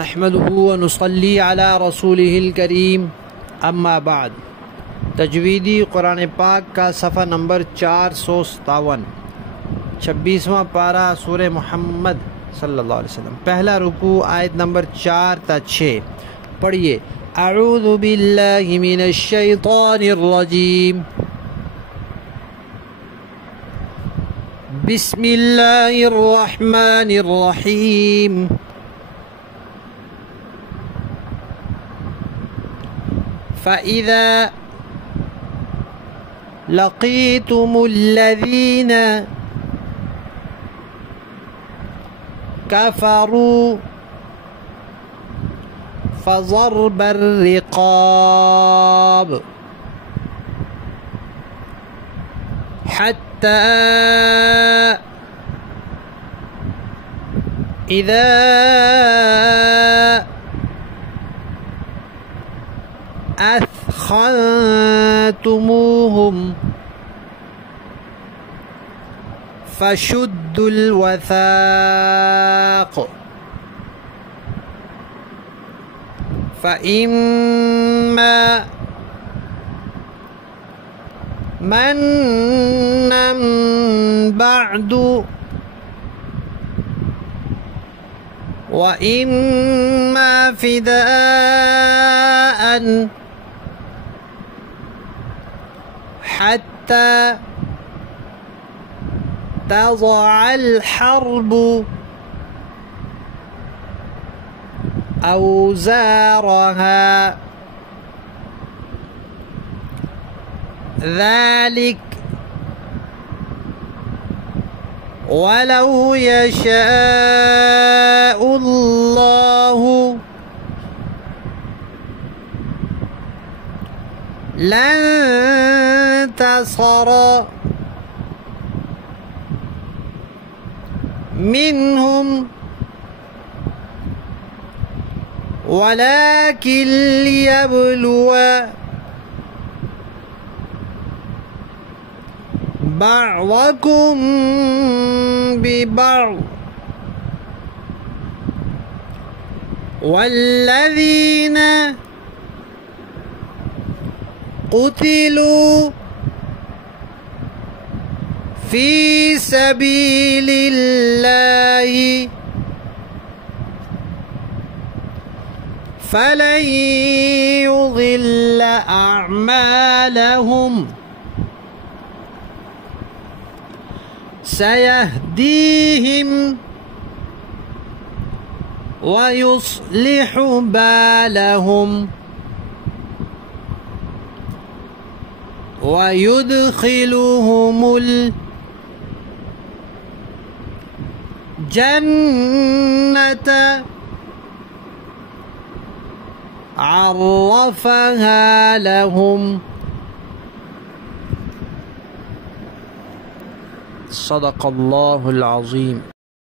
नहमदुहु व नुसल्ली अला रसूलिहिल करीम, अम्मा बाद। तजवीदी कुरान पाक का सफ़ा नंबर 457, 26वां पारा सूरह मोहम्मद सल्लल्लाहु अलैहि वसल्लम। पहला रुकू आयत नंबर 4 ता 6। पढ़िए। अऊज़ु बिल्लाहि मिनश शैतानिर रजीम, बिस्मिल्लाहिर रहमानिर रहीम। फ़इज़ा लक़ीतुमुल्लज़ीन कफ़रू फ़ज़रबर रिक़ाब हत्ता इज़ा अथख़न्तुमूहुम फ़शुद्दुल वसाक़ फ़इम्मा मन्नन बअदु व इम्मा फ़िदाअन हत्ता तज़अल हर्बु औज़ारहा ज़ालिक वलौ यशाअुल्लाहु लंतसर मिनहुम वलाकिन लियब्लुव बअदकुम बिबअद वल्लज़ीन क़ुतिलू फ़ी सबीलिल्लाहि फ़लन युज़िल्ल अअमालहुम सयहदीहिम व युस्लिहु बालहुम व युदखिलुहुमुल जन्नत अर्रफ़हा लहुम। सदक़ल्लाहुल अज़ीम।